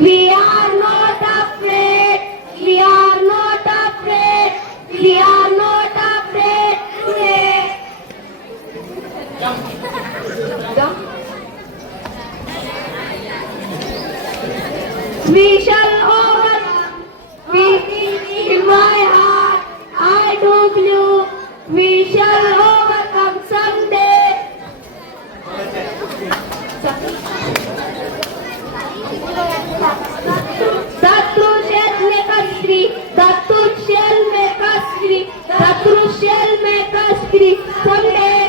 We are not afraid. We are not afraid. We are not afraid today. Jump. We shall overcome. We in my heart. I do believe we shall overcome someday. Satru shall make us free. Satru shall make us free. Satru shall make us free someday.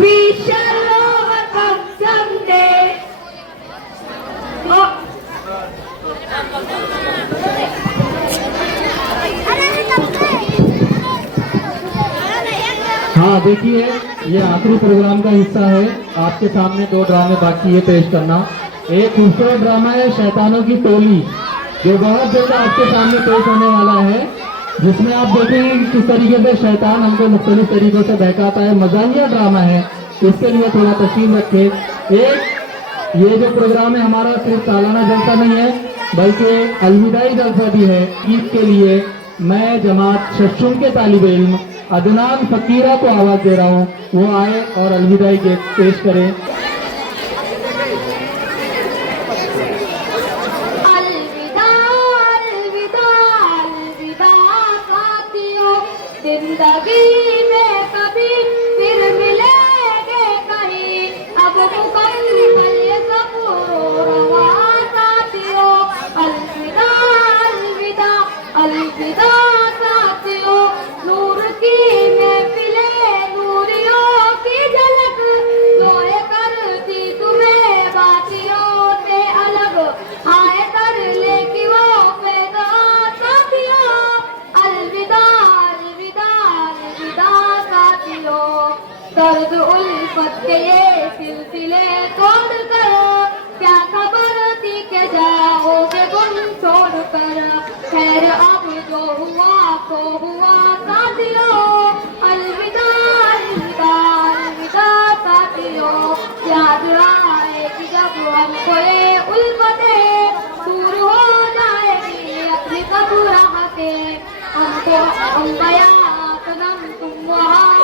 We shall overcome someday. Oh. हाँ देखिए, ये आखिरी programme का हिस्सा है। आपके सामने 2 ड्रामे बाकी है पेश करना। एक खूबसूरत ड्रामा है शैतानों की टोली, जो बहुत जल्द आपके सामने पेश होने वाला है, जिसमें आप देखेंगे कि किस तरीके से शैतान हमको मुख्तलिफ तरीकों से बहकाता है। मजाहिया ड्रामा है, इसके लिए थोड़ा तशरीफ रखे। एक ये जो प्रोग्राम है हमारा सिर्फ सालाना जलसा नहीं है, बल्कि अलविदाई जलसा भी है। ईद के लिए मैं जमात शशुम के तालिब इल्म अदनान फकीरा को आवाज दे रहा हूँ, वो आए और अलविदाई के पेश करें। अलविदा अलविदा अलविदा साथियों, जिंदगी में कभी फिर मिलेंगे कहीं, अब मुकम्मल ये सब रवा साथियों। अलविदा अलविदा अलविदा साथियों, नूर की महफिलें नूरियों की झलक जोए करती तुम्हें बातियों से अलग, आए कर ले कि वो पैदा साथियों। अलविदा अलविदा अलविदा साथियों, दर्द उल्फत के ये सिलसिले तोड़ कर क्या खबर थी के जाओगे गुम छोड़ कर। खैर अब जो हुआ तो हुआ साथियों। अलविदा अलविदा अलविदा साथियों, याद आए कि जब हमको ये उल्फतें दूर हो जाएगी अपनी कबूराहतें, हमको हम बयां सनम तुम वहाँ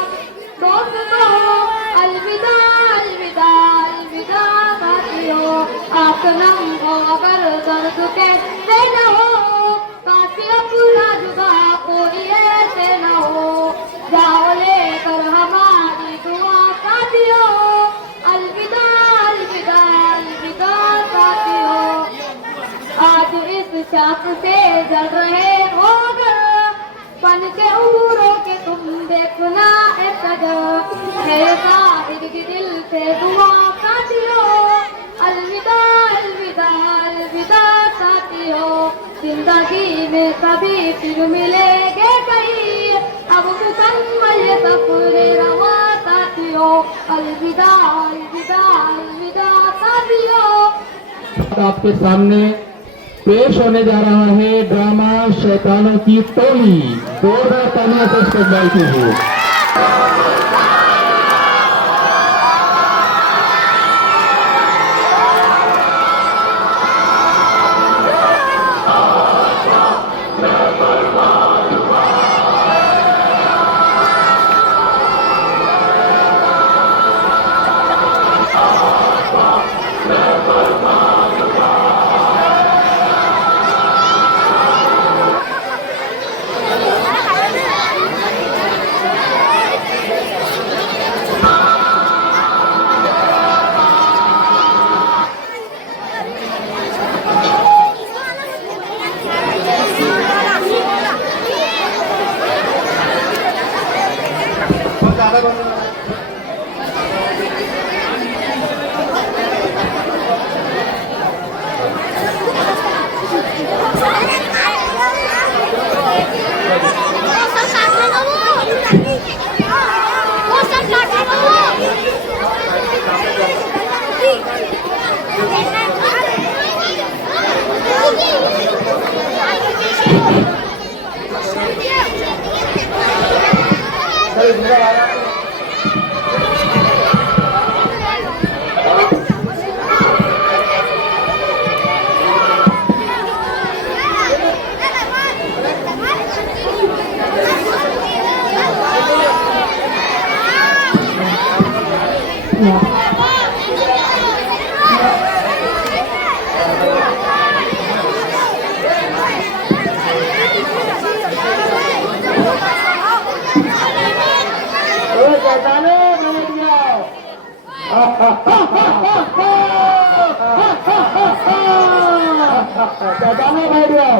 दोस्त कहो। अलविदा अलविदा अलविदा साथियों, आसनम हो अगर दर्द कैसे न हो, काशी अपना जुदा कोई ऐसे न हो, जाओ लेकर हमारी दुआ साथियों। अलविदा अलविदा अलविदा साथियों, आज इस शाख से जल रहे हो घर, बन के उमरों के तुम देखना है कदर, मेरे साहिर की दिल से दुआ साथियों। अलविदा अलविदा अलविदा साथियों, जिंदगी में कभी फिर मिलेंगे कहीं, अब मुकम्मल सफर रवा साथियों। अलविदा अलविदा अलविदा साथियों। आपके सामने पेश होने जा रहा है ड्रामा शैतानों की टोली। जोरदार तालियों से इस्तकबाल कीजिए। शैतानो बैठ जाओ।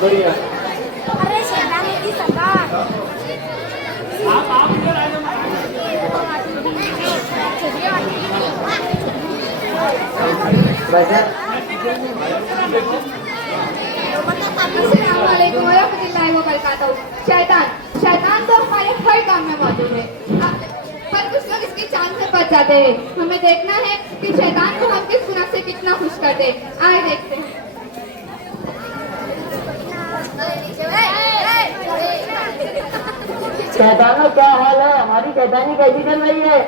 बढ़िया। अरे शैतान की सरकार। शैतान शैतान तो हमारे हर काम में मौजूद है, पर कुछ लोग इसकी चांद से बच जाते हैं। हमें देखना है कि शैतान को हम किस गुनाह से कितना खुश करते हैं। आए देखते हैं। शैतानो क्या हाल है? हमारी शैतानी कैसी चल रही है?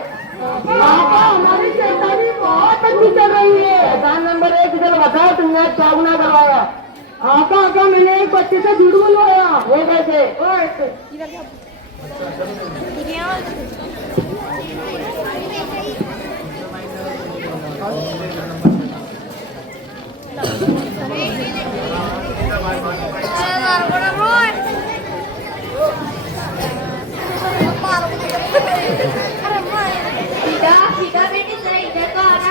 हमारी शैतानी बहुत अच्छी चल रही है। शैतान नंबर 1 चलो बताओ, तुमने क्या गुनाह करवाया? आका मैंने एक बच्चे से झूठ बुलवाया। वो कैसे? सीधा बेटी जरा इधर तो आना।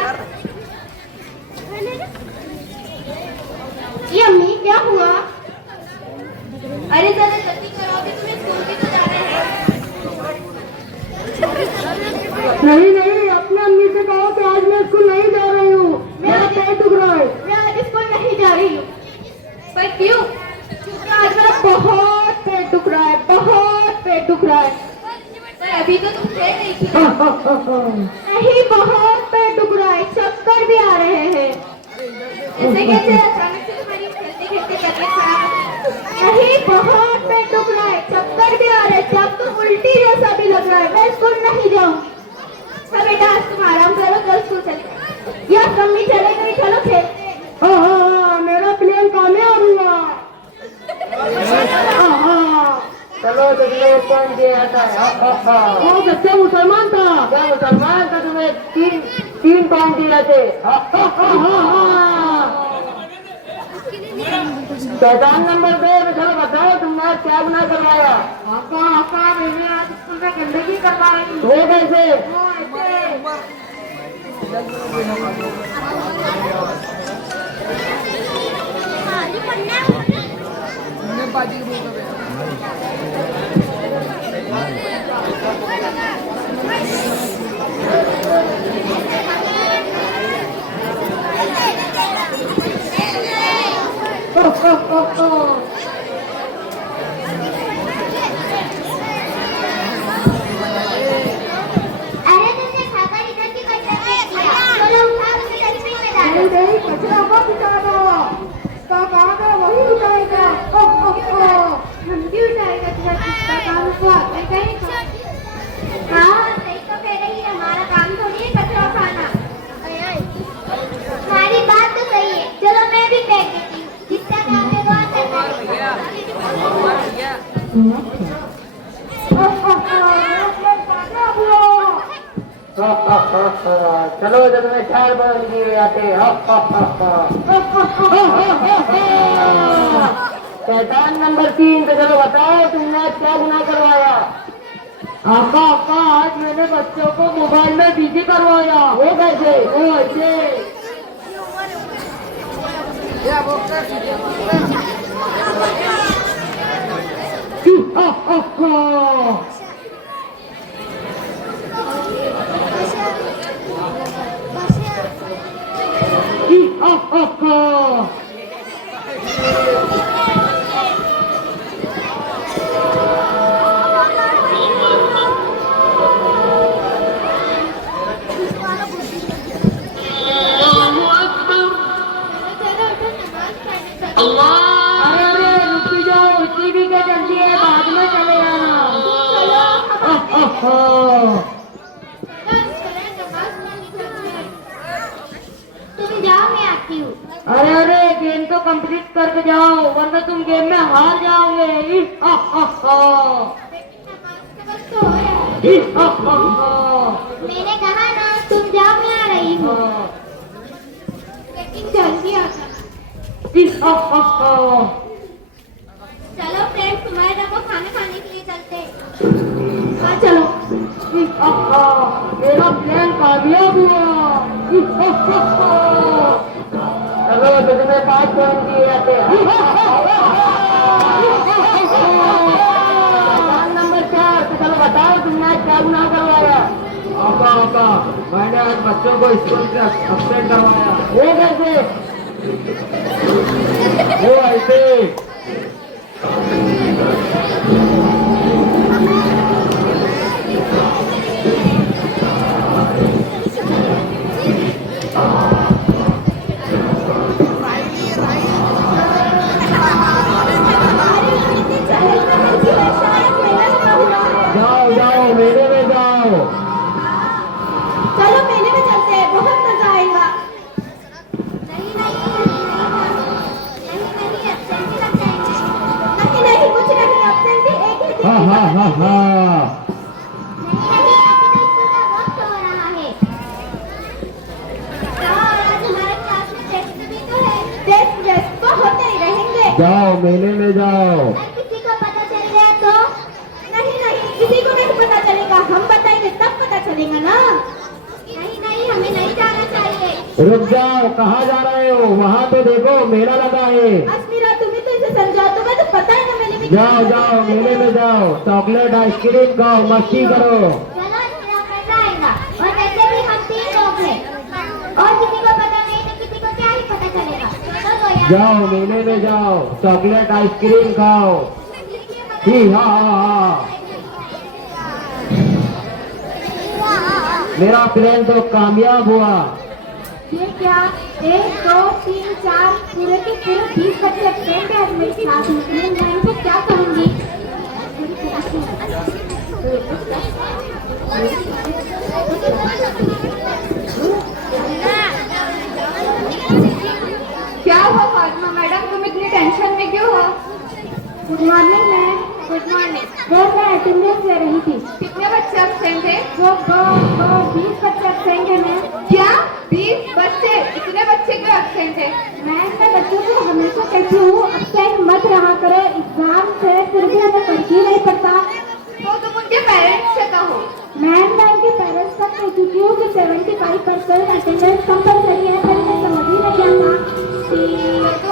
ये अम्मी क्या हुआ? अरे जरा जल्दी करो, अभी तुम्हें स्कूल भी तो जाना है। नहीं, अपने अम्मी से कहो कि आज मैं स्कूल नहीं जा रही हूँ, मेरा पेट दुख रहा है। मैं आज स्कूल नहीं जा रही हूँ। पर क्यों? क्योंकि आज मेरा बहुत पेट दुख रहा है, बहुत पेट दुख रहा है। पर अभी तो तुम खेल रही थी। नहीं, बहुत पेट दुख रहा है, चक्कर भी आ रहे हैं। ऐसे कैसे अचानक से तुम्हारी खेलते खेलते तबीयत खराब? नहीं, बहुत पेट दुख रहा है, चक्कर भी आ रहे हैं, जब तो उल्टी जैसा भी लग रहा है। मैं स्कूल नहीं जाऊंगी। हाँ बेटा, आज तुम आराम करो, कल स्कूल चले। या मम्मी चले गई, चलो खेलते हैं। मेरा प्लेन कामयाब हुआ। चलो तुमने कौन दिया था? वो बच्चा मुसलमान था। क्या मुसलमान था? तुम्हें तीन कौन दिए थे? शैतान नंबर 2 चलो बताओ, तुमने आज क्या गुनाह करवाया? आका मैंने आज स्कूल में गंदगी करवाई। वो कैसे? अरे तुमने खाकर इधर की कचरा फेंक दिया। चलो उठा उसे डस्टबिन में डालो। नहीं, कचरा मत उठाना। इसका काम है वही उठाएगा। हम भी उठाएगा, तुझा किसका काम हुआ? हाँ सही तो कह रही है, हमारा काम थोड़ी है कचरा उठाना। हमारी बात तो सही है, चलो मैं भी फेंक देती हूँ। जिसका काम है वो अंदर करेगा। चलो जब मैं 4 बॉल लिए आते। शैतान नंबर 3 तो चलो बताओ, तुमने आज क्या गुनाह करवाया? आका आज मैंने बच्चों को मोबाइल में बिजी करवाया। वो कैसे? वो ऐसे। तुम जाओ, मैं आती आती हूँ। अरे अरे गेम तो कंप्लीट करके जाओ वरना तुम गेम में हार जाओगे। बस तो हो रहा है। मैंने कहा ना तुम जाओ, मैं आ रही हूँ। लेकिन जल्दी आता। चलो फ्रेंड्स, तुम्हारे डब्बा खाना खाने के लिए चलते हैं। हाँ चलो। मेरा प्लान कामयाब हुआ। चलो तो तुम्हें 5 पॉइंट दिए जाते हैं। नंबर 4, तो चलो बताओ तुमने आज क्या गुनाह करवाया? आपा मैंने आज बच्चों को स्कूल से अपसेट करवाया। वो कैसे? वो ऐसे जाओ जाओ मेले में जाओ। चलो मेले में चलते हैं, बहुत मजा आएगा। नहीं एब्सेंट लग जाएंगे। नहीं कुछ नहीं, एब्सेंट एक ही दिन हा हा हा हा। नहीं अभी तो स्कूल का वक्त हो रहा है। और आज हमारे क्लास में टेस्ट भी तो है। टेस्ट तो होते ही रहेंगे। जाओ मेले में जाओ। अगर किसी को पता चल गया तो? नहीं किसी को नहीं पता चलेगा, हम बताएंगे तब पता चलेगा ना। नहीं हमें नहीं जाना चाहिए। रुक जाओ, कहाँ जा रहे हो? वहाँ पे देखो मेला लगा है। अश्मीरा तुम्हें तो इसे समझाओ, तुम्हें तो पता है ना मेले में। जाओ जाओ मेले में जाओ, चॉकलेट आइसक्रीम खाओ, मस्ती करो। चलो अश्मीरा मजा आएगा। और वैसे भी हम 3 लोग हैं और किसी को पता नहीं तो किसी को क्या ही पता चलेगा। चलो यार। जाओ मेले में जाओ, चॉकलेट आइसक्रीम खाओ। ही हा हा। मेरा प्लान तो कामयाब हुआ। ये क्या 1 2 3 4 पूरे के पूरे 20 बच्चे एब्सेंट है मेरी क्लास में। मैं इनको क्या करूंगी? क्या हुआ फातिमा मैडम, तुम इतनी टेंशन में क्यों हो? Good morning ma'am. Good morning. वो मैं अटेंडेंस ले रही थी। कितने बच्चे एब्सेंट हैं? वो 20 बच्चे एब्सेंट है मैम। क्या 20 बच्चे? इतने बच्चे क्यों एब्सेंट हैं? मैं बच्चों को हमेशा कहती हूँ एब्सेंट मत रहा करो एग्जाम से, फिर भी हमें फर्क ही नहीं पड़ता। तो तुम उनके पेरेंट्स से कहो। मैं इनके पेरेंट्स तक कह चुकी हूँ कि 75% अटेंडेंस कंपलसरी है, पर मैं समझ ही नहीं आता।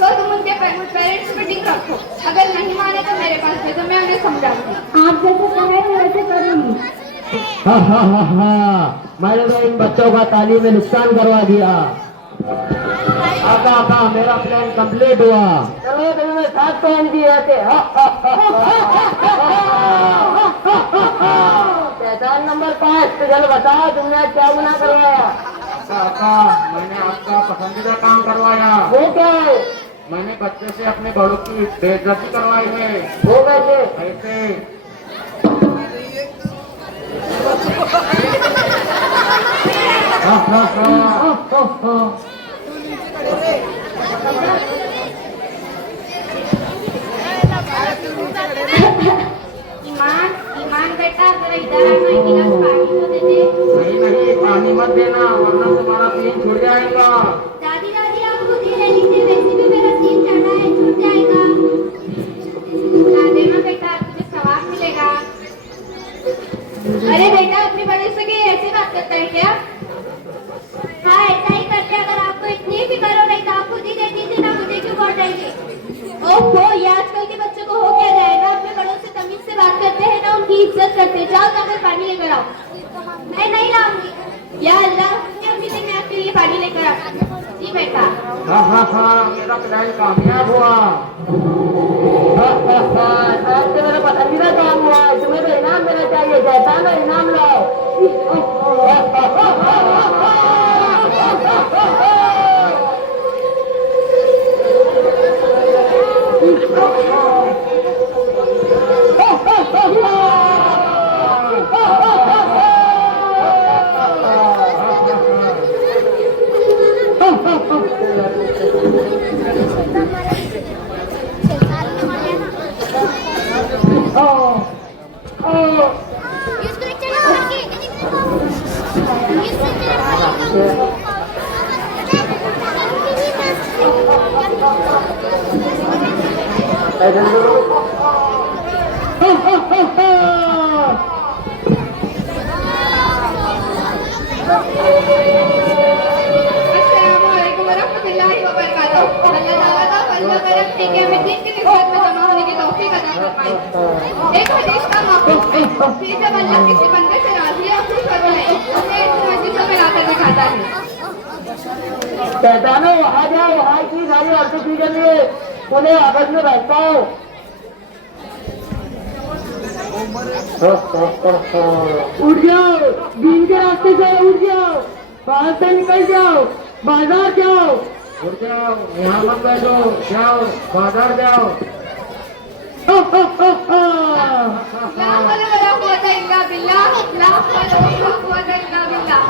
तो तुम उनके पेरेंट्स मीटिंग रखो, अगर नहीं माने तो मेरे पास भेजो, मैं उन्हें समझाऊंगी। आप जैसे कहे मैं वैसे करूँगी। हा हा हा हा। मैंने तो इन बच्चों का तालीम में नुकसान करवा दिया। आका मेरा प्लान कंप्लीट हुआ। चलो तुम्हें 7 पॉइंट दिए जाते। शैतान नंबर 5, तो चलो बताओ तुमने आज क्या गुनाह करवाया? काका मैंने आपका पसंदीदा काम करवाया। वो क्या है? मैंने बच्चे से अपने बड़ों की बेइज्जती करवाई है। वो कैसे? ऐसे हा हा हा। ईमान बेटा जरा इधर आना, एक गिलास पानी तो दे दे। नहीं पानी मत देना वरना तुम्हारा सीन छूट जाएगा। दादी आप खुद ही ले लीजिए, वैसे भी मेरा सीन चढ़ा है, छूट जाएगा। ला देना बेटा, तुझे सवाब मिलेगा। अरे बेटा अपनी बड़े से की ऐसी बात करता है क्या? हाँ ऐसा ही करते, अगर आपको इतनी फिक्र हो रही तो आप खुद ही दे दीजिए ना, मुझे क्यों बोल देंगे? ओहो, ये आजकल के बच्चों को हो क्या जाएगा? अपने बड़ों से तमीज से बात करते हैं ना, उनकी इज्जत करते हैं। जाओ जाकर पानी लेकर आओ। मैं नहीं लाऊंगी। या अल्लाह, अभी से मैं आपके लिए पानी लेकर आती हूँ। जी बेटा। हा हा हा। मेरा प्लान कामयाब हुआ। आज से मेरा पसंदीदा काम हुआ है, तुम्हें तो इनाम देना चाहिए। शैतान है, इनाम लाओ। अस्सलामुअलैकुम वरहमतुल्लाहि वबरकातुहू। अल्लाह ताला का फजल करम है कि हमें दिन की निस्बत में जमा होने की तौफीक अता फरमाई। एक हदीस का मफहूम है कि जब अल्लाह किसी बंदे से राजी और खुश हो जाए उसे इस मस्जिद में लाकर बिठाता है। शैतानो वहाँ जाओ, वहाँ की सारी औरतें की लिए उन्हें आपस में बैठता हो। उठ जाओ, दिन के रास्ते से उठ जाओ, बाहर से निकल जाओ, बाजार जाओ। उठ जाओ, यहाँ मत बैठो, जाओ बाजार जाओ। ला हौला वला कुव्वता इल्ला बिल्लाह, ला हौला वला कुव्वता इल्ला बिल्लाह।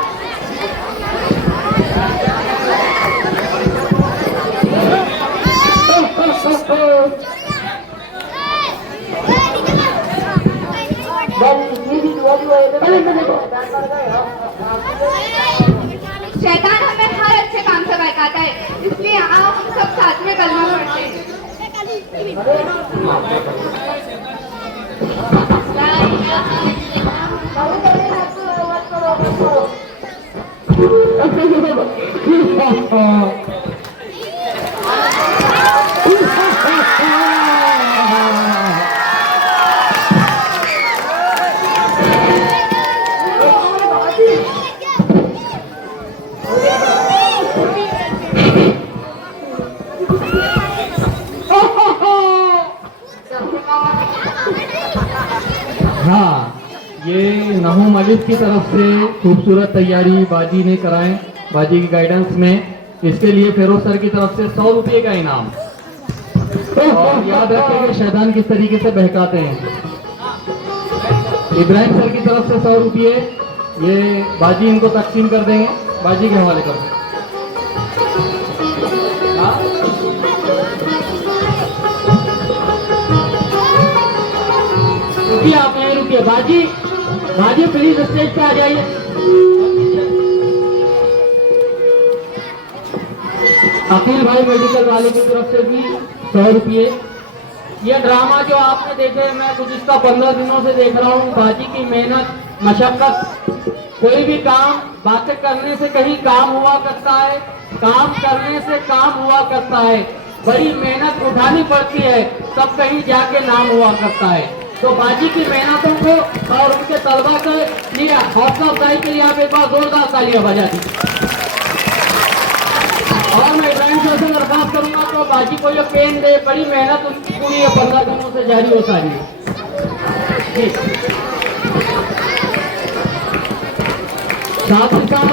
शैतान हमें हर अच्छे काम से बहकाता है, इसलिए आओ हम सब साथ में कलमा पढ़ते हैं। ला इलाहा हाँ, ये नहूम अलिफ की तरफ से खूबसूरत तैयारी बाजी ने कराए, बाजी की गाइडेंस में। इसके लिए फेरोज सर की तरफ से 100 रुपये का इनाम। और याद रखिए कि शैतान किस तरीके से बहकाते हैं। इब्राहिम सर की तरफ से 100 रुपये, ये बाजी इनको तकसीम कर देंगे, बाजी के हवाले कर देंगे। रुकिए, आप यहीं रुकिए। बाजी, बाजी प्लीज स्टेज पे आ जाइए। अकील भाई मेडिकल वाले की तरफ से भी 100 रुपये। ये ड्रामा जो आपने देखे, मैं गुज़िश्ता 15 दिनों से देख रहा हूँ। बाजी की मेहनत, मशक्कत, कोई भी काम बातें करने से कहीं काम हुआ करता है, काम करने से काम हुआ करता है। बड़ी मेहनत उठानी पड़ती है, तब कहीं जाके नाम हुआ करता है। तो बाजी की मेहनतों को और उनके तलबा के लिए हौसला अफजाई के लिए आप एक बार जोरदार तालियां बजा दीजिए। और मैं इब्राहिम सर से दरख्वास्त करूंगा तो बाजी को ये पेन दे, बड़ी मेहनत उनकी पूरी 15 दिनों से जारी होता रही है। साथ ही साथ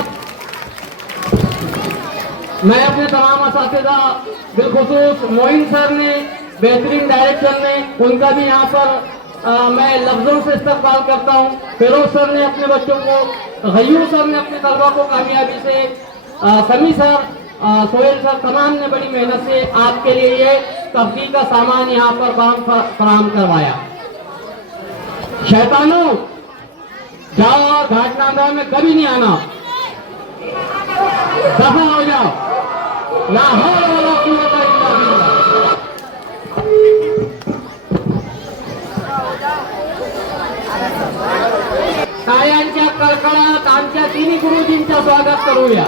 मैं अपने तमाम असातिज़ा, बिलखुसूस मोइन सर ने बेहतरीन डायरेक्शन में, उनका भी यहाँ पर मैं लफ्जों से इस्तेमाल करता हूँ। फिरोज सर ने अपने बच्चों को, गयूर सर ने अपने तलबा को कामयाबी से, समी सर, सोहेल सर, तमाम ने बड़ी मेहनत से आपके लिए ये तफरीह का सामान यहाँ पर फराहम करवाया। शैतानों, जाओ और घाट नांदा में कभी नहीं आना, दफा हो जाओ। ला हौला वला कुव्वता इल्ला बिल्लाह। टाळ्यांच्या कडकडाट आमच्या तिन्ही गुरुजींचं स्वागत करूया।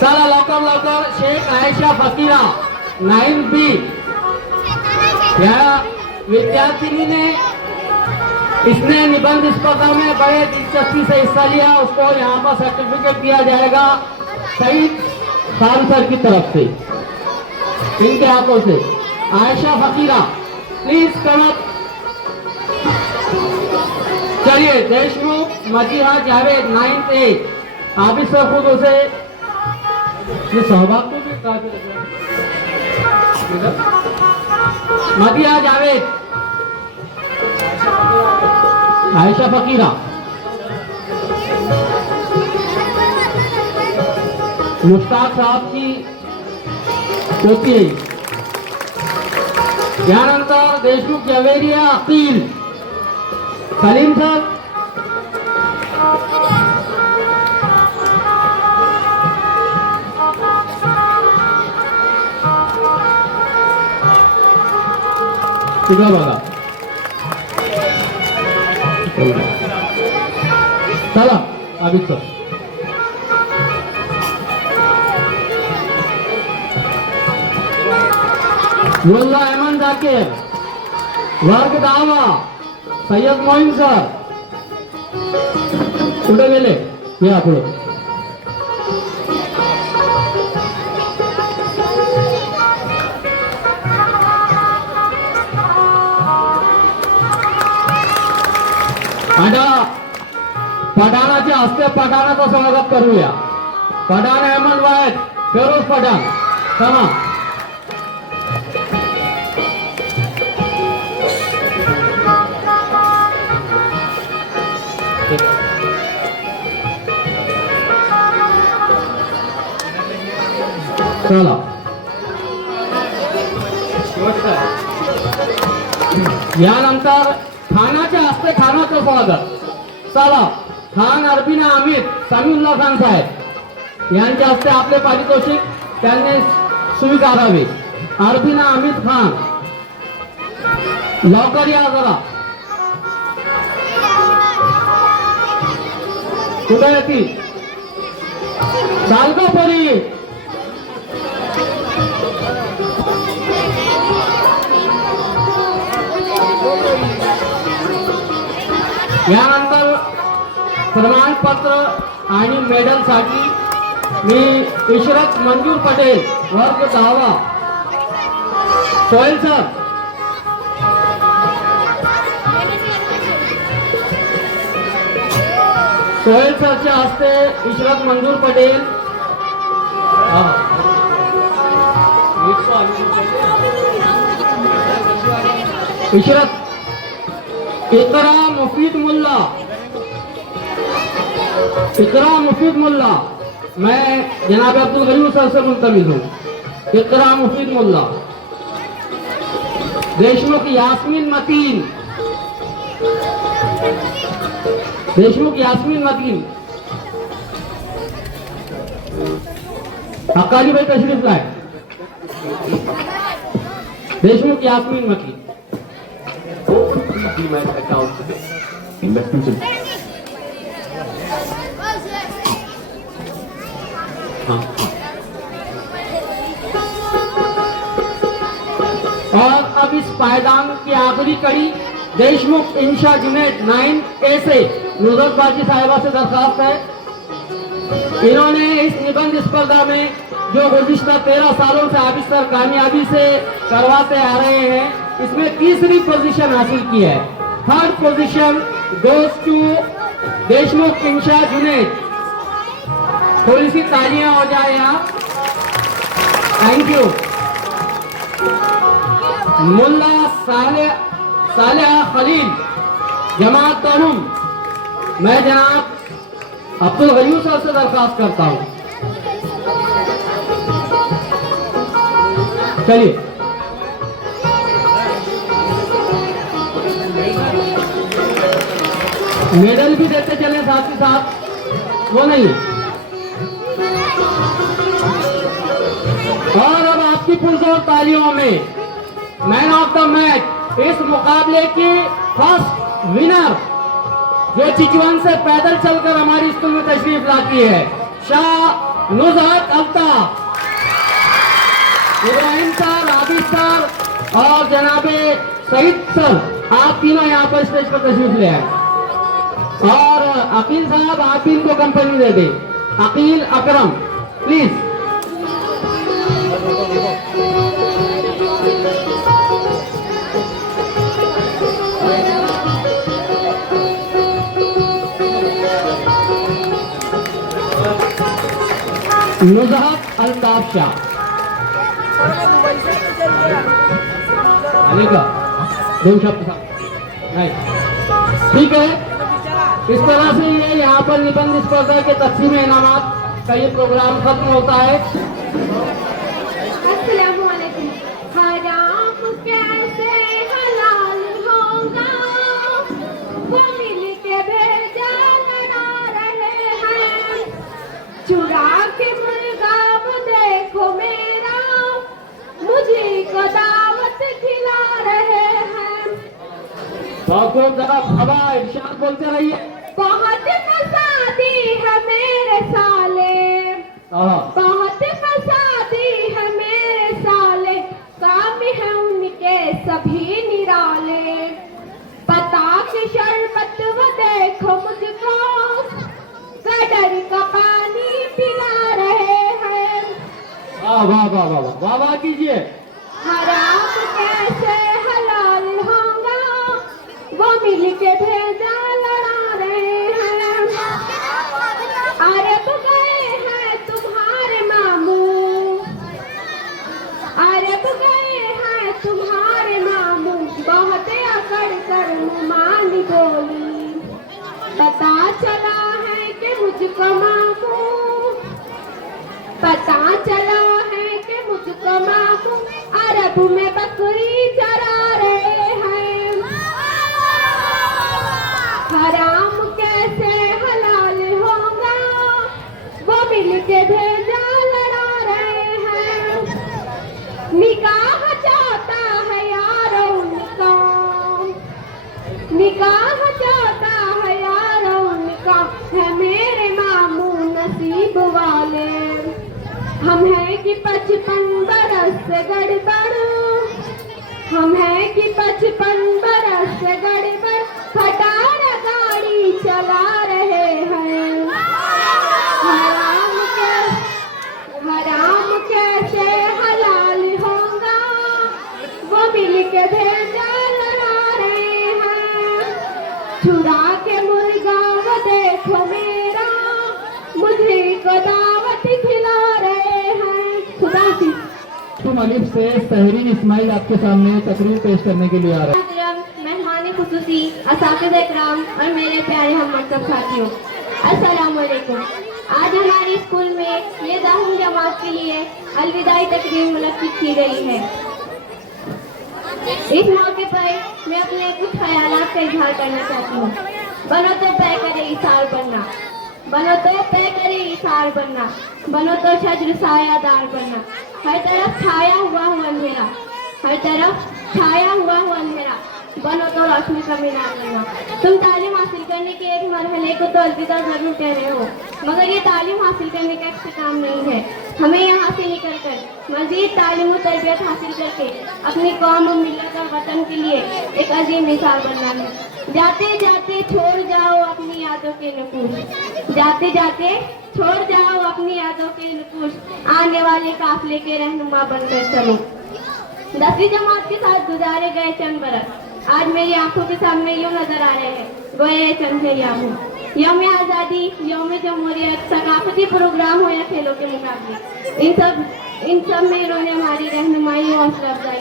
चला लवकर लवकर शेख आयशा फकीरा 9B या विद्यार्थिनी ने, इसने निबंध स्पर्धा में बड़े दिलचस्पी से हिस्सा लिया, उसको यहाँ पर सर्टिफिकेट दिया जाएगा सईद खान सर की तरफ से, इनके हाथों से। आयशा फकीरा प्लीज कम अप। चलिए, देशमुख मदीहा जावेद 9th A, आप इस खुद उसे ये सहभाग को भी काफी मदीहा जावेद, आयशा फकीरा, मुश्ताक साहब की पोती, यानंतर देशमुख जवेरिया अकील, सलीम सर, तिकडे बघा. चला अभित सर. मुल्ला अहमद जाकीर, वर्ग 10वा, सय्यद मोईन सर. कुठे गेले? या पुढे. आता पठाणाच्या हस्ते पठाणाचं स्वागत करूया. पठाण अहमद वायद, फेरोज पठाण. चला. चला. यानंतर खानाच्या हस्ते खानाचं स्वागत. चला. खान अरबिना अमित समीउल्ला खान साहेब यांच्या हस्ते आपले पारितोषिक त्यांनी स्वीकारावे. अरबिना अमित खान, लवकर या जरा. कुठे येतील? सालगापुरी. यानंतर प्रमाणपत्र आणि मेडलसाठी मी इशरत मंजूर पटेल, वर्ग 10वा, सोहेल सर. सोहेल सरच्या हस्ते इशरत मंजूर पटेल. इशरत. इकरा मुफीद मुल्ला. इकरा मुफीद मुल्ला. मैं जनाब अब्दुल गनी सर से मुंतमिज हूँ. इकरा मुफीद मुल्ला. देशमुख यास्मीन मतीन. देशमुख यास्मीन मतीन. अकाली भाई तशरीफ लाए. देशमुख यास्मीन मतीन. इन्वेस्टमेंट. और अब इस पायदान की आखिरी कड़ी देशमुख इंशा जुनेद 9A से नुसरत बाजी साहिबा से दरखास्त है. इन्होंने इस निबंध स्पर्धा में जो गुज़िश्ता 13 सालों से आबिस्तर कामयाबी से करवाते आ रहे हैं, इसमें तीसरी पोजीशन हासिल की है. Third position goes to Deshmukh Insha Juned. थोड़ी सी तालियां हो जाए यहाँ. Thank you. मुल्ला सालेह खलील, जमात तनुम. मैं जनाब अब्दुल गनी सर से दरखास्त करता हूँ. चलिए. मेडल भी देते चले साथ ही साथ. वो नहीं. और अब आपकी पुरजोर तालियों में मैन ऑफ द मैच, इस मुकाबले की फर्स्ट विनर, जो चिचवन से पैदल चलकर हमारी स्कूल में तशरीफ लाती है, शाह नुज़हत अल्ताफ. इब्राहिम सर, आबिद सर और जनाबे सईद सर, आप तीनों यहाँ पर स्टेज पर तशरीफ ले आए. और अकील साहब, आप इनको कंपनी दे दे. अकील अकरम प्लीज. नुज़हत अल्ताफ शाह. आलेगा 2 शब्द नहीं. ठीक है. इस तरह से ये यहाँ पर निबंध स्पर्धा के तकसीम इनामात का ये प्रोग्राम खत्म होता है. अस्सलामुअलैकुम. हराम कैसे हलाल होगा, वो मिल के भेजा लड़ा रहे हैं. चुरा के मुर्गा वो देखो मेरा, मुझे को दावत खिला रहे हैं. खूब जरा हवा इरशाद बोलते रहिए। बहुत फसादी है मेरे साले, हाँ, बहुत फसादी है मेरे साले, काम है उनके सभी निराले। पता कि शरबत वो देखो मुझको, कदर का पानी पिला रहे हैं। वाह वाह वाह वाह वाह वाह वाह कीजिए। हराम कैसे हलाल होगा, वो मिल के भेजा लड़ा रहे हैं। अरब गए हैं तुम्हारे मामू, अरब गए हैं तुम्हारे मामू, बहुत अकड़ कर मुमानी बोली। पता चला है कि मुझको मामू, पता चला है कि मुझको मामू अरब में बकरी चरा रहे हैं। हराम कैसे हलाल होगा, वो मिल के भेजा लड़ा रहे हैं। निकाह चाहता है यार उनका, निकाह चाहता है यार उनका, है मेरे मामू नसीब वाले। हम हैं कि 55 बरस से गड़बड़, हम हैं कि 55 बरस से गड़बड़, खटार गाड़ी चला रहे हैं। हराम कैसे हलाल होगा, वो मिल के भेजा लड़ा रहे हैं। छुरा के मुर्गा वो देखो मेरा, मुझे को दावत खिला रहे हैं। खुदा की तुम अलिफ से सहरीन इस्माइल आपके सामने तकरीर पेश करने के लिए आ रहे हैं। मेहमान खुसूसी असातिज़ इकराम और मेरे प्यारे हम मकतब साथियों, अस्सलाम वालेकुम। आज हमारे स्कूल में ये 10वीं जमात के लिए अलविदाई तकरीर मुनक्किद की गई है। इस मौके पर मैं अपने कुछ ख्यालात का इजहार करना चाहती हूँ। बनो तो तय करे इसार बनना, बनो तो तय करे इसार बनना, बनो तो शज्र सायादार बनना। हर तरफ छाया हुआ हो अंधेरा, हर तरफ छाया हुआ हो अंधेरा, बनो तो रोशनी का मीनार बनना। तुम तालीम हासिल करने के एक मरहले को तो अलविदा जरूर कह रहे हो, मगर ये तालीम हासिल करने का इख्तिताम नहीं है। हमें यहाँ से निकल कर मजीद तालीम और तरबियत हासिल करके अपनी कौम और मिल्लत और वतन के लिए एक अजीम मिसाल बनना है। जाते जाते छोड़ जाओ अपनी यादों के नकूश, जाते जाते छोड़ जाओ अपनी यादों के नकूश, आने वाले काफिले के रहनुमा बनकर चलो। 10वीं जमात के साथ गुजारे गए चंद बरस आज मेरी आंखों के सामने यूं नजर आ रहे हैं, गोया ये चंद याहू। यौम आज़ादी, यौम जमहूरियत, सकाफती प्रोग्राम हो या खेलों के मुकाबले, इन सब में इन्होंने हमारी रहनुमाई और हौसला अफजाई।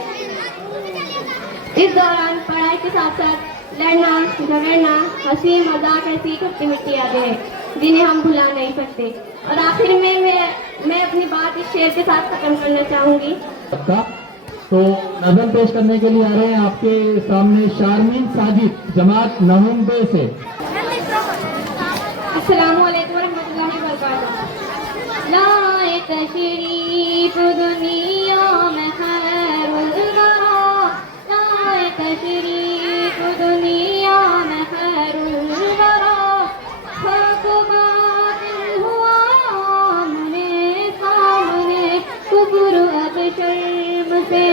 इस दौरान पढ़ाई के साथ साथ लड़ना झगड़ना, हंसी मजाक, ऐसी खट्टी मिट्टी यादें हैं जिन्हें हम भुला नहीं सकते। और आखिर में मैं अपनी बात इस शेर के साथ खत्म करना चाहूंगी। तो नज़म पेश करने के लिए आ रहे हैं आपके सामने शारमीन साजिद, जमात नहूम बे से। अस्सलामु अलैकुम रहमतुल्लाहि व बरकातहू। लाए तशरीफ दुनिया में खैरुल वरा, लाए तशरीफ दुनिया में खैरुल वरा, हक बातिल हुआ आमने सामने, कुफ्र अब शर्म से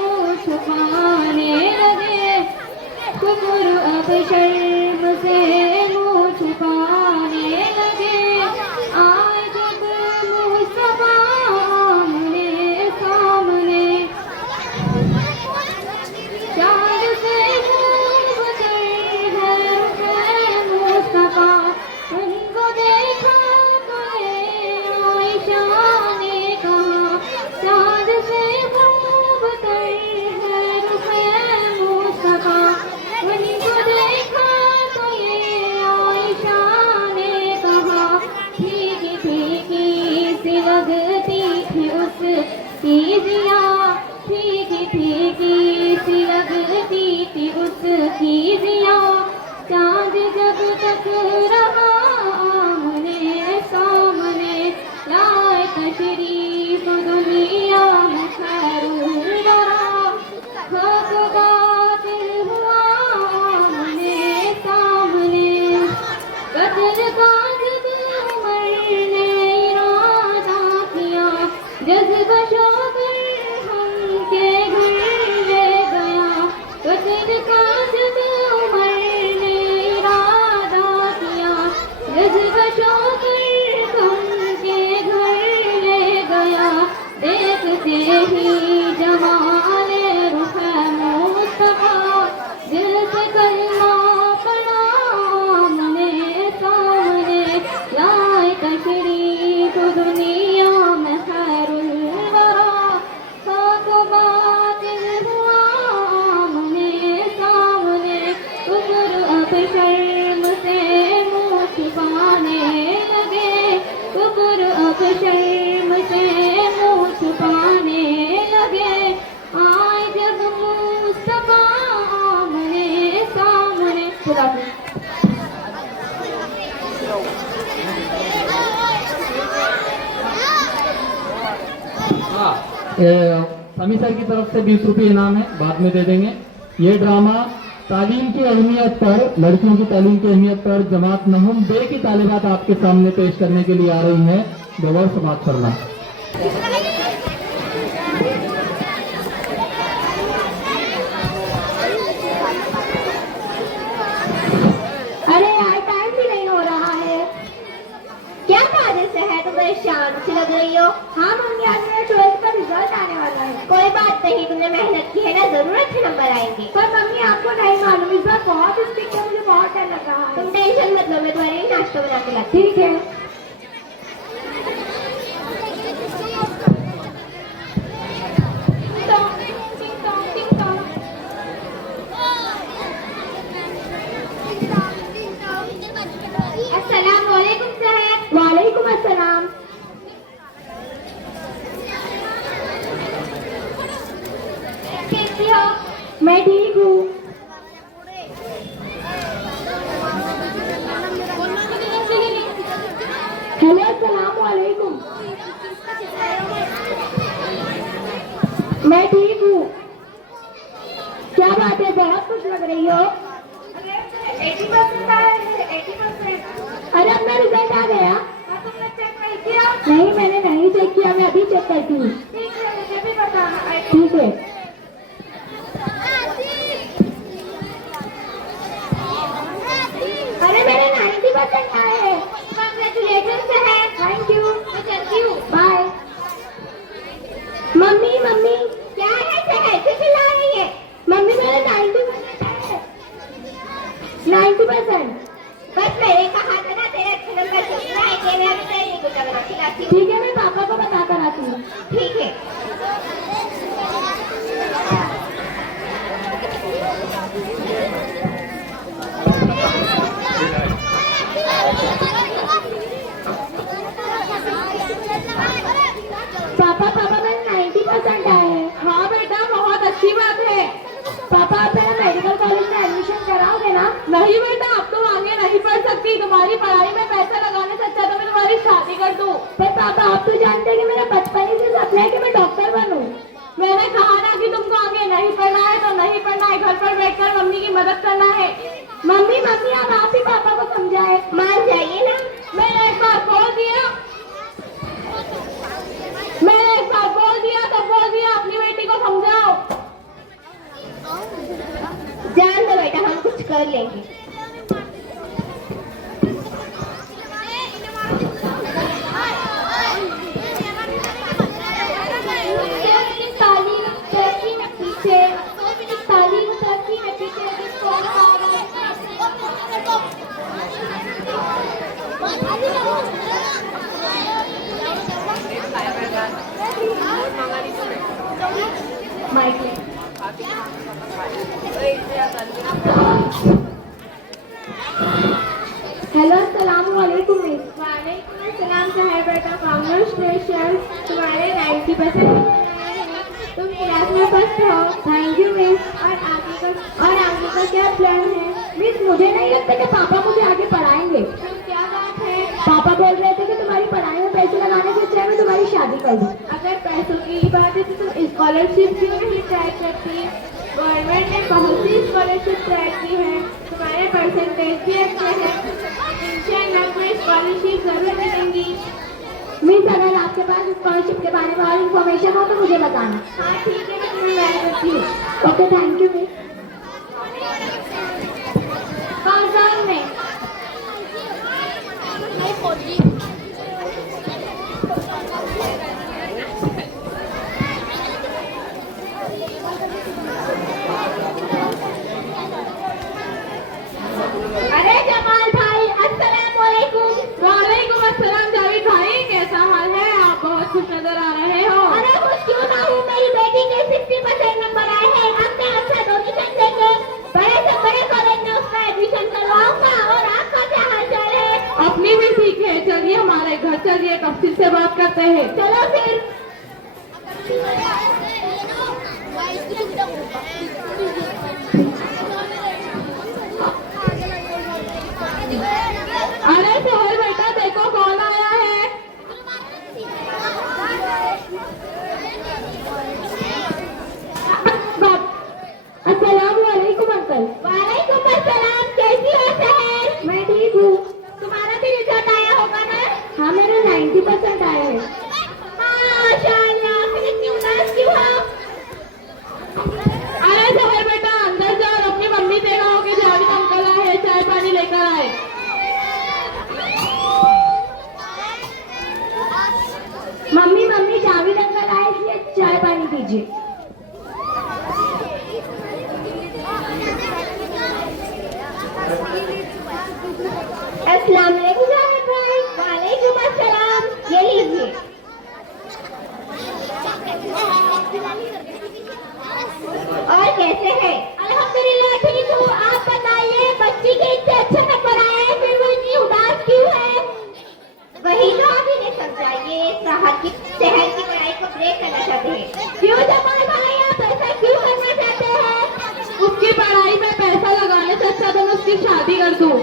मुँह छुपाने लगे, कुफ्र अब शर्म से मुँह छुपाने लगे। आए जब मुस्तफा आमने सामने, चाँद से बिखरी तो दुनिया में खैरुल वरा, खाक बातिल हुआ आमने सामने, कुफर अब शर्म से मुँह छुपाने लगे, कुफर अब शर्म से मुँह छुपाने लगे। आए जब मुस्तफा आमने सामने। खुदा हाफिज़। समी सर की तरफ से 20 रुपये इनाम है, बाद में दे देंगे। ये ड्रामा तालीम की अहमियत पर, लड़कियों की तालीम की अहमियत पर जमात नहुम बे की तालिबात आपके सामने पेश करने के लिए आ रही हैं। गौर समाप्त करना। अरे यार टाइम भी नहीं हो रहा है। क्या बात है है, तुम परेशान सी लग रही हो। हाँ मम्मी, आज मेरा 12th का रिजल्ट आने वाला है। कोई बात नहीं, तुमने मेहनत की है ना, जरूर अच्छे नंबर आएंगे। पर मम्मी आपको नहीं मालूम, इस बार बहुत स्ट्रिक्ट है, मुझे बहुत डर लग रहा है। तुम टेंशन मत लो, मैं तुम्हारे लिए नाश्ता बना के लाती हूँ। ठीक है। अस्सलाम वालेकुम साहब। वालेकुम अस्सलाम। कैसी हो? मैं ठीक हूँ। हेलो अस्सलाम वालेकुम। मैं ठीक हूँ। क्या बात है, बहुत खुश लग रही हो। 80% आया है, 80%। अरे अपना रिजल्ट आ गया? तुमने चेक नहीं किया? नहीं, मैंने नहीं चेक किया, मैं अभी चेक करती हूँ। ठीक है, मुझे भी बताना। ठीक है। अरे मेरे 90% आए हैं। कांग्रेचुलेशन है। Thank you. मैं चलती हूँ, बाय। Mummy mummy. क्या है सहर, क्यों चिल्ला रही है? मम्मी मेरे 90% आए हैं। 90%। बस मैंने कहा था ना, तेरे अच्छे नंबर कितना है, कि मैं अभी तेरी गुड्डा बना के लाती हूँ। ठीक है, मैं पापा को बता कर आती हूँ। ठीक है। पापा पापा मेरे 90% आए हैं। हाँ बेटा, बहुत अच्छी बात है। पापा आप मेरा मेडिकल कॉलेज में एडमिशन कराओगे ना? नहीं बेटा, अब तुम आगे नहीं पढ़ सकती, तुम्हारी पढ़ाई में पैसा लगाने से अच्छा तो मैं तुम्हारी शादी कर दूं। पर पापा आप तो जानते हैं कि मेरा बचपन ही से सपना है कि मैं डॉक्टर बनूं। मैंने कहा ना कि तुमको आगे नहीं पढ़ना है तो नहीं पढ़ना है, घर पर बैठकर मम्मी की मदद करना है। मम्मी मम्मी अब आप ही पापा को समझाए। मान जाइए ना। मैंने एक बार बोल दिया, मैंने एक बार बोल दिया तो बोल दिया, अपनी बेटी को समझाओ। जान दो बेटा, हम कुछ कर लेंगे। तालीम तरक्की में पीछे, तालीम तरक्की में पीछे माइक में। हेलो अस्सलाम वालेकुम मिस। वालेकुम अस्सलाम साहब। बेटा कांग्रेचुलेशन, तुम्हारे 90% तुम क्लास में फर्स्ट हो। Thank you miss. और आगे का क्या प्लान है? मिस मुझे नहीं लगता कि पापा मुझे आगे पढ़ाएंगे। क्या बात है? पापा बोल रहे थे कि तुम्हारी पढ़ाई में पैसे लगाने से अच्छा है मैं तुम्हारी शादी कर दूं। अगर पैसों की बात है तो तुम स्कॉलरशिप क्यों नहीं ट्राई करती? गवर्नमेंट ने बहुत सी स्कॉलरशिप ट्राई की है, तुम्हारे परसेंटेज भी अच्छे हैं, इंशाअल्लाह तुम्हें स्कॉलरशिप जरूर मिलेंगी। मिस अगर आपके पास स्कॉलरशिप के बारे में और इन्फॉर्मेशन हो तो मुझे बताना। हाँ ठीक है, मैं तुम्हें मैसेज करती हूँ। Okay thank you miss. कौन में अरे जमाल भाई, अस्सलाम वालेकुम। वालेकुम अस्सलाम जावेद है, घर चलिए, तफसील से बात करते हैं। चलो फिर। अरे सोहेल बेटा, देखो कौन आया है। अस्सलामुअलैकुम अंकल। वालेकुम अस्सलाम। कैसी हो सहर? मैं ठीक हूँ। तुम्हारा भी रिजल्ट आया होगा ना? हाँ, मेरा 90% आया है। माशाअल्लाह। फिर इतनी उदास क्यों हो? अरे सोहेल बेटा, अंदर जाओ और अपनी मम्मी से कहो कि जावेद अंकल आए हैं, चाय पानी लेकर आए। मम्मी जावेद अंकल आए, इसलिए चाय पानी दीजिए। अस्सलाम वालेकुम जावेद भाई। वालेकुम अस्सलाम। ये लीजिए। और कैसे हैं? अल्हम्दुलिल्लाह ठीक हूँ। आप बताइए, बच्ची के इतने अच्छे नंबर आए हैं, फिर वो इतनी उदास क्यों है? वही तो आप इन्हें समझाइए, शहर की पढ़ाई को ब्रेक करना चाहते हैं। क्यों जमाल भाई, आप ऐसा क्यों करना चाहते हैं? उसकी पढ़ाई में पैसा लगाने से अच्छा तो मैं उसकी शादी कर दूं।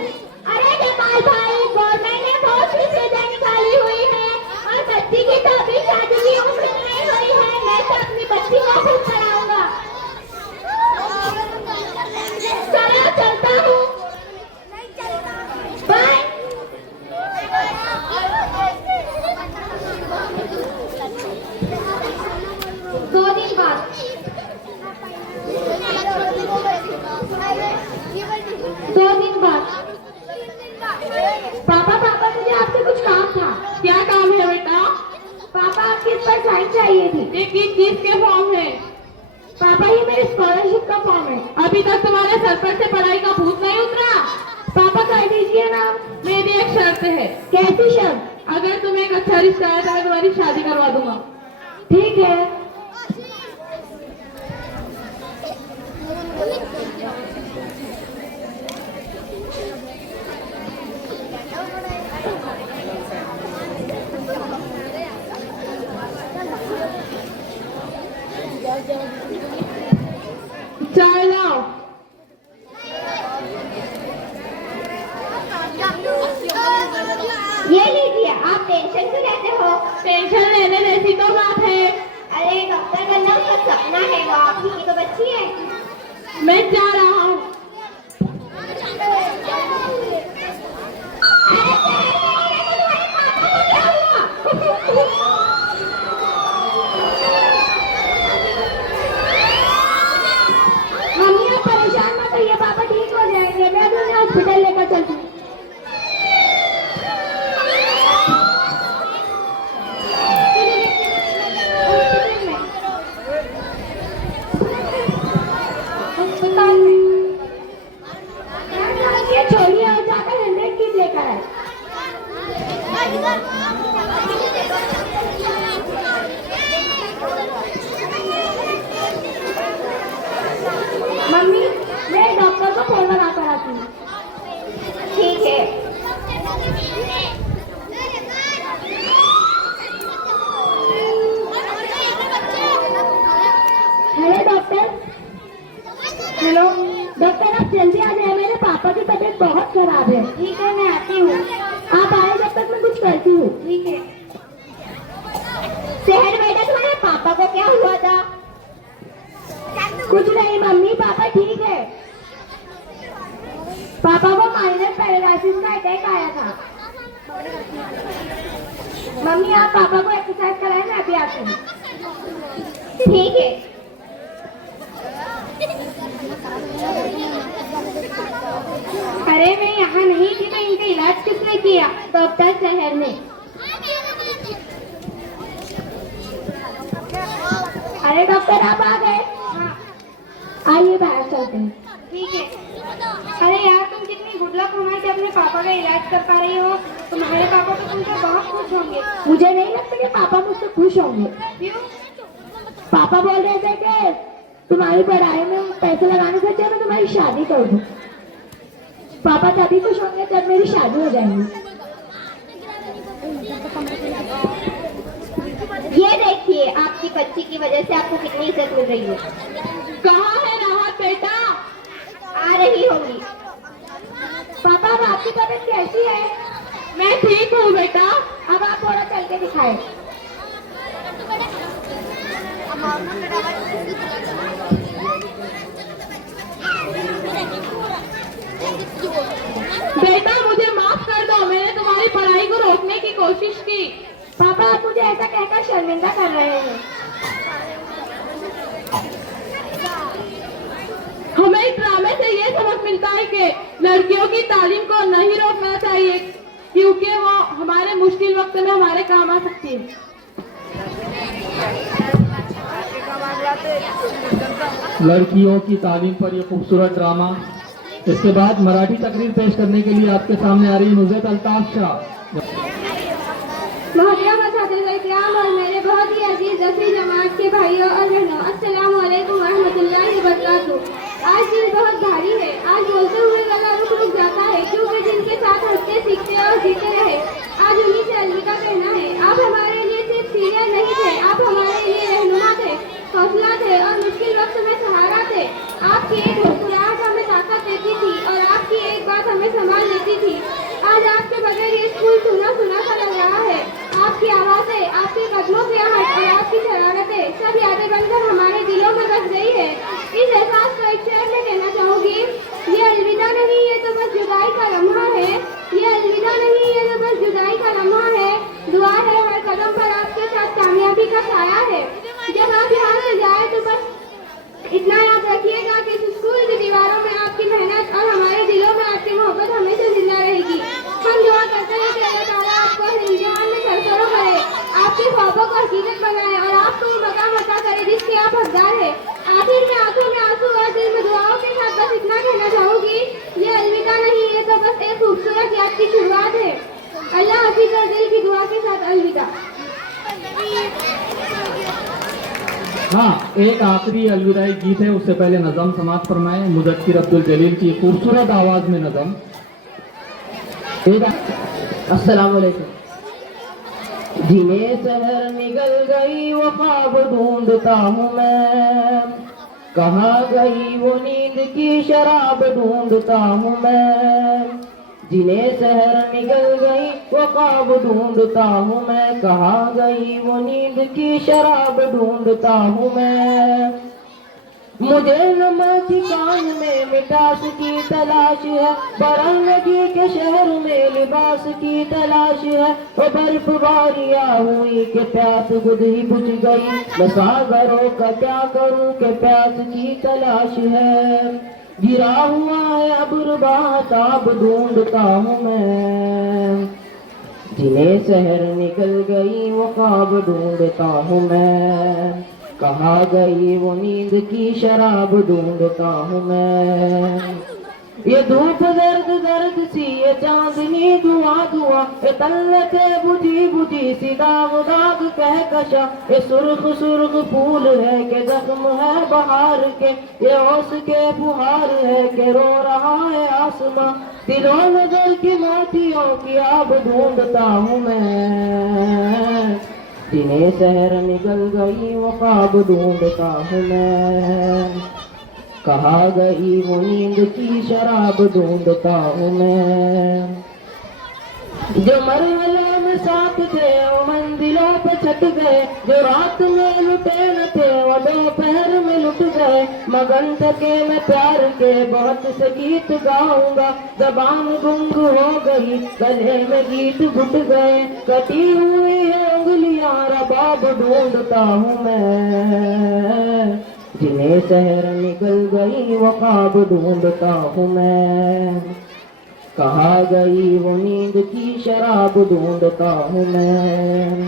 अरे जमाल भाई, गवर्नमेंट ने बहुत सी सुविधाएं निकाली हुई है और बच्ची की तो अभी शादी की उम्र नहीं हुई है। मैं तो अपनी बच्ची को खुद पढ़ाऊंगा। चलो चलता हूँ। बाय। दो दिन बाद। पापा मुझे आपसे कुछ काम था। क्या काम है बेटा? पापा, आपकी इस पर साइन चाहिए थी। ये किस चीज के फॉर्म है? पापा, ये मेरे स्कॉलरशिप का फॉर्म है। अभी तक तुम्हारे सर पर से पढ़ाई का भूत नहीं उतरा? पापा, कर दीजिए ना। मेरी एक शर्त है। कैसी शर्त? अगर तुम्हें एक अच्छा रिश्ता है तो मैं तुम्हारी शादी करवा दूंगा। ठीक है। चाय लाओ। ये लीजिए। आप टेंशन क्यों रहते हो? टेंशन लेने जैसी तो बात है। अरे डॉक्टर बनना उसका सपना है, वो आपकी ही तो बच्ची है। मैं जा रहा हूँ। मम्मी, आप परेशान मत होइए, पापा ठीक हो जाएंगे। मैं अभी उन्हें हॉस्पिटल लेकर चलती हूँ। अस्पताल में। ये छोड़िए और जाकर 100 की लेकर आए। मम्मी, मैं डॉक्टर को फोन लगा कर आती हूँ। ठीक है। Hello doctor. हेलो डॉक्टर, आप जल्दी आ जाए, मेरे पापा की तबीयत बहुत खराब है। ठीक है, मैं आती हूँ। आप आए जब तक मैं कुछ करती हूँ। ठीक है। शहर बेटा, तुम्हारे पापा को क्या हुआ था? कुछ नहीं मम्मी, पापा ठीक है। पापा को माइनर पैरालिसिस का अटैक आया था। मम्मी, आप पापा को एक्सरसाइज कराएं, मैं अभी आती हूँ। ठीक है। अरे मैं यहाँ नहीं थी, तो इनका इलाज किसने किया? डॉक्टर शहर ने। अरे डॉक्टर, आप आ गए? हाँ। आइए बाहर चलते हैं। ठीक है। अरे यार, तुम कितनी गुड लक हमारे कि अपने पापा का इलाज कर पा रही हो। तुम्हारे पापा तो तुमसे बहुत खुश होंगे। मुझे नहीं लगता कि पापा मुझसे खुश होंगे। क्यों? पापा बोल रहे थे कि तुम्हारी पढ़ाई में पैसे लगाने से अच्छा मैं तुम्हारी शादी कर दूं। पापा तभी खुश होंगे जब मेरी शादी हो जाएगी। ये देखिए आपकी बच्ची की वजह से आपको कितनी इज्जत मिल रही है। कहाँ है राहत बेटा? आ रही होगी। पापा अब आपकी तबीयत कैसी है? मैं ठीक हूँ बेटा। अब आप थोड़ा चल के दिखाएं। बेटा मुझे माफ कर दो, मैंने तुम्हारी पढ़ाई को रोकने की कोशिश की। पापा आप मुझे ऐसा कहकर शर्मिंदा कर रहे हैं। हमें इस ड्रामे से ये सबक मिलता है कि लड़कियों की तालीम को नहीं रोकना चाहिए, क्योंकि वो हमारे मुश्किल वक्त में हमारे काम आ सकती है। लड़कियों की तालीम पर ये खूबसूरत ड्रामा। इसके बाद मराठी तकरीर पेश करने के लिए आपके सामने आ रही नुज़रत अल्ताफ शाह। मोहतरम असातिज़ाए-किराम और मेरे बहुत ही अजीज दसवीं जमात के भाइयों और बहनों, अस्सलामु अलैकुम रहमतुल्लाहि व बरकातुहू। आज दिन बहुत भारी है। आज बोलते हुए गला रुक जाता है, क्योंकि जिनके साथ हंसते सीखते और जीते रहे, आज उन्हीं से अलविदा कहना है। आप हमारे लिए सिर्फ सीनियर नहीं थे, आप हमारे लिए रहनुमा थे, हौसला थे और मुश्किल वक्त में सहारा थे। आपकी एक मुस्कुराहट हमें ताकत देती थी और आपकी एक बात हमें संभाल लेती थी। आज आपके बगैर ये स्कूल सुना सुना सा लग रहा है। आपकी आवाजें, आपके कदमों की आहट और आपकी शरारतें सब यादें बनकर हमारे दिलों में बस गई है। इस एहसास को एक शेर में कहना चाहूंगी, ये अलविदा नहीं है तो बस जुदाई का लम्हा है। ये अलविदा नहीं है तो बस जुदाई का लम्हा है। दुआ है हर कदम पर आपके साथ कामयाबी का साया है। जब आप यहाँ से जाए तो बस इतना याद रखिएगा कि इस स्कूल की दीवारों में आपकी मेहनत और हमारे दिलों में आपकी मोहब्बत हमेशा जिंदा रहेगी। हम दुआ करते हैं कि अल्लाह ताला आपको इम्तिहान में सरसरों करे, आपके ख्वाबों को हकीकत बनाए और आपको वो मकाम अता करे जिसके आप हकदार है। आखिर में आंखों में आंसू और दिल में दुआओं के साथ बस इतना कहना चाहूंगी, ये अलविदा नहीं है तो बस एक खूबसूरत याद की शुरुआत है। अल्लाह हाफिज़ और दिल की दुआ के साथ अलविदा। हाँ, एक आखिरी अलविदाई गीत है, उससे पहले नज़म समाप्त फरमाए मुदक्किर अब्दुल जलील की खूबसूरत आवाज में नज़म। अस्सलाम वालेकुम। जिन्हें शहर निकल गई वो ख्वाब ढूंढता हूँ मैं, कहाँ गई वो नींद की शराब ढूंढता हूँ मैं। जिन्हें शहर निकल गई वो ख्वाब ढूंढता हूँ मैं, कहाँ गई वो नींद की शराब ढूंढता हूँ मैं। मुझे नमक कान में मिठास की तलाश है, बरंगी के शहर में लिबास की तलाश है। वो बर्फबारियाँ हुई कि प्यास खुद ही बुझ गई, मैं सागरों का क्या करूं कि प्यास की तलाश है। गिरा हुआ है अब्र बाताब ढूंढता हूँ मैं, जिन्हें शहर निकल गई वो ख्वाब ढूंढता हूँ मैं। कहाँ गई वो नींद की शराब ढूंढता हूँ मैं। ये धूप दर्द दर्द सी, ये चांदनी धुआं धुआं, ये तल्लते बुझी बुझी सी दाग दाग कहकशा। ये सुर्ख सुर्ख फूल है कि जख्म है बहार के, ये ओस के फुहार है कि रो रहा है आसमां। दिलों नजर की मोतियों की आब ढूंढता हूँ मैं, जिन्हें शहर निकल गई वो ख्वाब ढूंढता हूँ मैं। कहाँ गई वो नींद की शराब ढूंढता हूँ मैं। जो मरहलों में साथ थे वो मंजिलों पे छट गए, जो रात में लुटे न थे वो दोपहर में लुट गए। मगन थके मैं प्यार के बहुत से गीत गाऊंगा, जबान गुंग हो गई गले में गीत घुट गए। कटी हुई है उंगलियां रबाब ढूंढता हूँ मैं, जिन्हें शहर निकल गई वो ख्वाब ढूंढता हूँ मैं। कहाँ गई वो नींद की शराब ढूंढता हूँ मैं।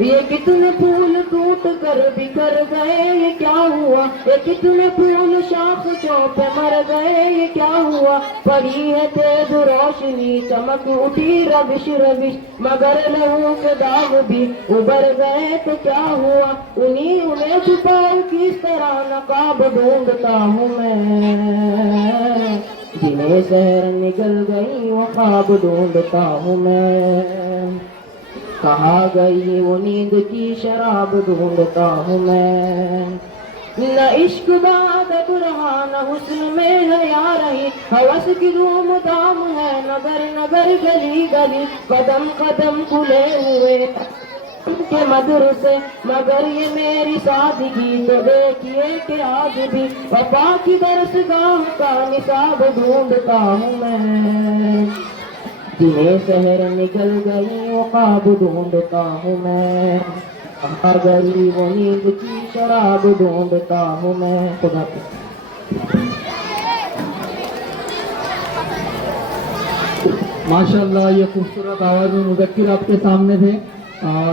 ये कितने फूल टूट कर बिखर गए, ये क्या हुआ। ये कितने फूल शाखों पे मर गए, ये क्या हुआ। पड़ी है तेज रोशनी चमक उठी रविश रविश, मगर लहू के दाग भी उबर गए तो क्या हुआ। उन्हें छुपाऊं किस तरह नकाब ढूंढता हूँ मैं, जिन्हें शहर निकल गई वो ख्वाब ढूंढता हूँ मैं। कहाँ गई वो नींद की शराब ढूंढता हूँ मैं। न इश्क बात बुरहान न हुस्न में है या रही, हवस की धूम धाम है नगर नगर गली गली, कदम कदम खुले हुए के मदरसे, मगर ये मेरी सादगी तो देखिए कि आज भी वफा की दरसगाह का निसाब ढूंढता हूँ मैं। जिन्हें शहर निकल गई वो ख्वाब ढूंढता हूँ मैं, कहाँ गई वो नींद की शराब ढूंढता हूँ मैं। खुदा माशाल्लाह, ये खूबसूरत आवाज में मुज़क्किर आपके सामने थे।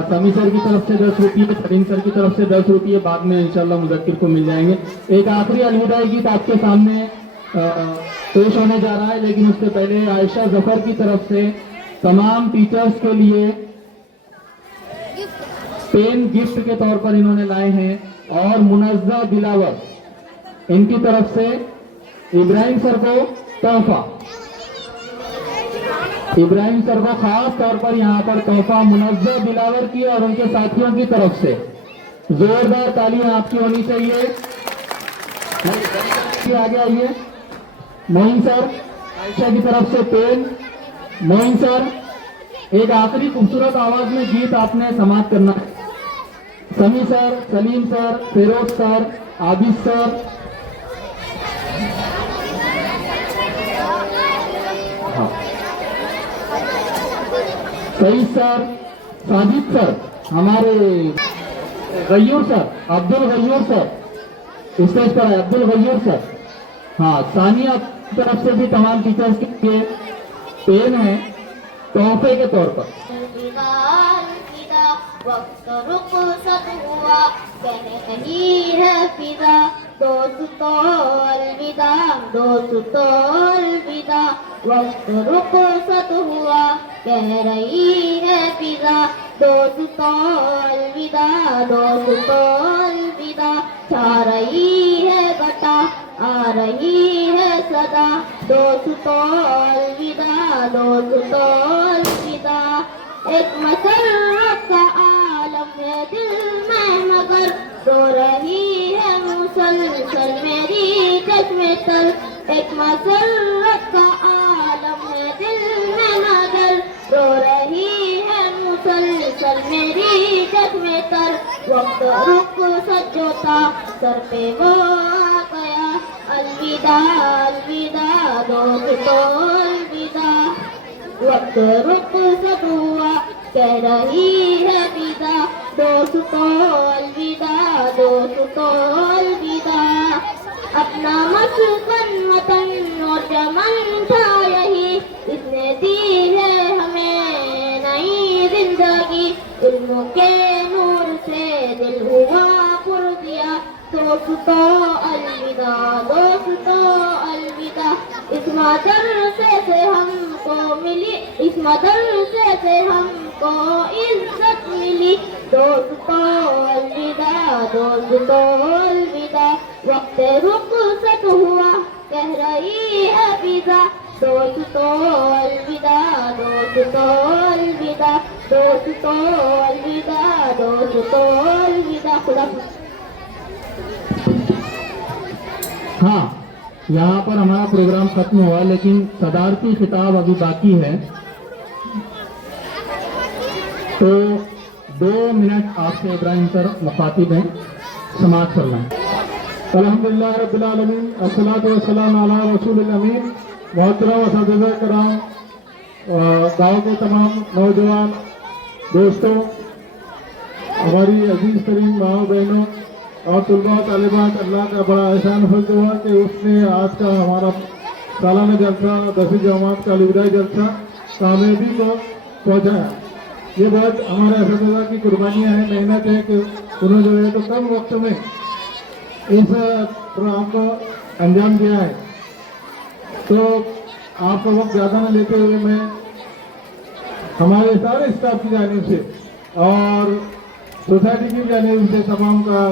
समी सर की तरफ से 10 रुपये, फरीन सर की तरफ से 10 रुपये, बाद में इंशाल्लाह मुज़क्किर को मिल जाएंगे। एक आखिरी अलविदाई गीत आपके सामने पेश होने जा रहा है, लेकिन उससे पहले आयशा जफर की तरफ से तमाम टीचर्स के लिए पेन गिफ्ट के तौर पर इन्होंने लाए हैं, और मुनज़्ज़ा दिलावर इनकी तरफ से इब्राहिम सर को तोहफा, इब्राहिम सर को खास तौर पर यहाँ पर तोहफा मुनज़्ज़ा दिलावर की और उनके साथियों की तरफ से जोरदार तालियां आपकी होनी चाहिए। आगे आइए। मोइन सर, आयशा की तरफ से पेन। मोइन सर, एक आखिरी खूबसूरत आवाज में गीत आपने समाप्त करना है। Sami sir, Salim sir, Firoz sir, Abid sir, Saeed sir, Sajid sir, हमारे Gayur sir, Abdul Gayur sir stage पर है, अब्दुल गयूर सर। हाँ, सानिया तरफ से भी तमाम टीचर्स के लिए पेन है तोहफे के तौर पर। वक्त रुखसत हुआ कहने नहीं है फिदा, दोस्तों अलविदा, दोस्तों अलविदा। वक्त रुखसत हुआ कह रही है फिदा, दोस्तों अलविदा, दोस्तों अलविदा। छा रही है घटा आ रही है सदा, दोस्तों अलविदा, दोस्तों अलविदा। एक मसरत का आलम है दिल में मगर, रो रही है मुसलसल मेरी चश्मे तल। एक मसरत का आलम है दिल में मगर, रो रही है मुसलसल मेरी चश्मे तल। वक्त रुक सजोता सर पे वो आ गया, अलविदा अलविदा, दोस्तों अलविदा। वक्त रुक सब हुआ कह रही है विदा, दोस्तों अलविदा, दोस्तों अलविदा। अपना मस्कन वतन और चमन था यही, इसने दी है हमें नई जिंदगी। इल्म के नूर से दिल हुआ पुर दिया, दोस्तों अलविदा, दोस्तों अलविदा। इस मदरसे से हमको मिली, इस मदरसे से हमको इज्जत मिली, दोस्तों अलविदा, दोस्तों अलविदा। वक्त रुखसत हुआ कह रही है फिजा, दोस्तों अलविदा, दोस्तों अलविदा, दोस्तों अलविदा, दोस्तों अलविदा। खुदा। हाँ, यहाँ पर हमारा प्रोग्राम खत्म हुआ, लेकिन सदारती खिताब अभी बाकी है, तो 2 मिनट आपसे इब्राहिम सर मुखातिब हैं, समाप्त करना है। अल्हम्दुलिल्लाह रब्बिल आलमीन, अस्सलातु वस्सलामु अला रसूलिल अमीन। मोहतरम असातिज़ा कराम, गाँव के तमाम नौजवान दोस्तों, हमारी अजीज तरीन माओ बहनों और तुलबा तालिबात, अल्लाह का बड़ा एहसान फर्ज हुआ कि उसने आज का हमारा सालाना जलसा 10वीं जमात का अलविदाई जलसा कामयाबी को पहुँचाया। ये बात हमारे असातिज़ा की कुर्बानियाँ हैं, मेहनत है कि उन्होंने जो है तो कम वक्त में इस प्रोग्राम को अंजाम दिया है। तो आपका वक्त ज़्यादा न लेते हुए मैं हमारे सारे स्टाफ की जानिब से और सोसाइटी की जानिब से तमाम का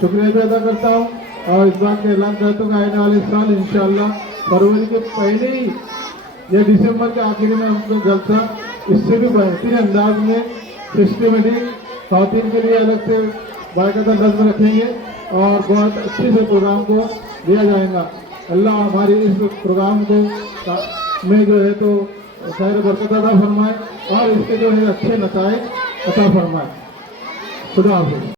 शुक्रिया भी अदा करता हूँ, और इस बात का ऐलान करता हूँ कि आने वाले साल इंशाअल्लाह फरवरी के पहले ही या दिसंबर के आखिर में हमको जलसा इससे भी बेहतरीन अंदाज में सिस्टमेटिक खातन के लिए अलग से बाकायदा नज़्म रखेंगे और बहुत अच्छे से प्रोग्राम को दिया जाएगा। अल्लाह हमारी इस प्रोग्राम को में जो है तो खैर बरकत अता फरमाए और इसके जो है अच्छे नताए अता फरमाए। खुदा हाफिज़।